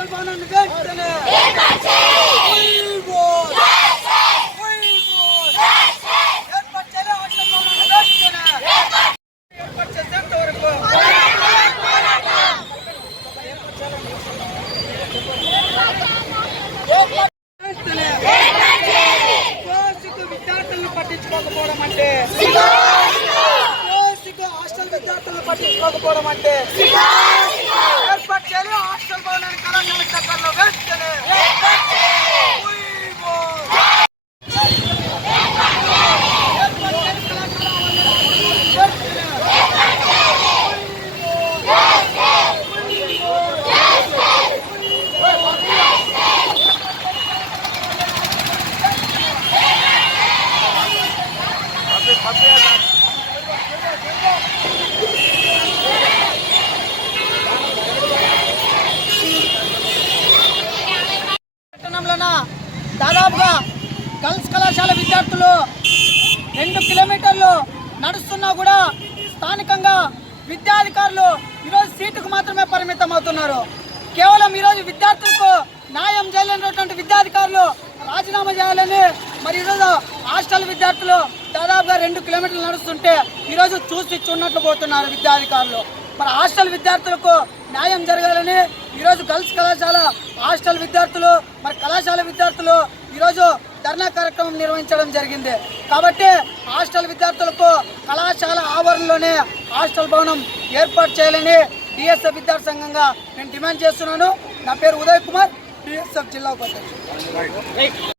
मुसलमाननि పట్టించుకోకపోవడం అంటే హాస్టల్ విద్యార్థులను పట్టించుకోకపోవడం అంటే Yan yanlıkta karla versene. దాదాపుగా గర్ల్స్ కళాశాల విద్యార్థులు రెండు కిలోమీటర్లు నడుస్తున్నా కూడా స్థానికంగా విద్యాధికారులు ఈరోజు సీటుకు మాత్రమే పరిమితం అవుతున్నారు. కేవలం ఈరోజు విద్యార్థులకు న్యాయం చేయలేనటువంటి విద్యాధికారులు రాజీనామా చేయాలని మరి ఈరోజు హాస్టల్ విద్యార్థులు దాదాపుగా రెండు కిలోమీటర్లు నడుస్తుంటే ఈరోజు చూసి చూడనట్లు పోతున్నారు విద్యాధికారులు. మరి హాస్టల్ విద్యార్థులకు న్యాయం జరగాలని ఈరోజు గర్ల్స్ కళాశాల హాస్టల్ విద్యార్థులు మరి కళాశాల విద్యార్థులు ఈరోజు ధర్నా కార్యక్రమం నిర్వహించడం జరిగింది. కాబట్టి హాస్టల్ విద్యార్థులకు కళాశాల ఆవరణలోనే హాస్టల్ భవనం ఏర్పాటు చేయాలని డిఎస్ఎఫ్ విద్యార్థి సంఘంగా నేను డిమాండ్ చేస్తున్నాను. నా పేరు ఉదయ్ కుమార్ డిఎస్ఎఫ్ జిల్లా ఉపాధ్యక్షుడు.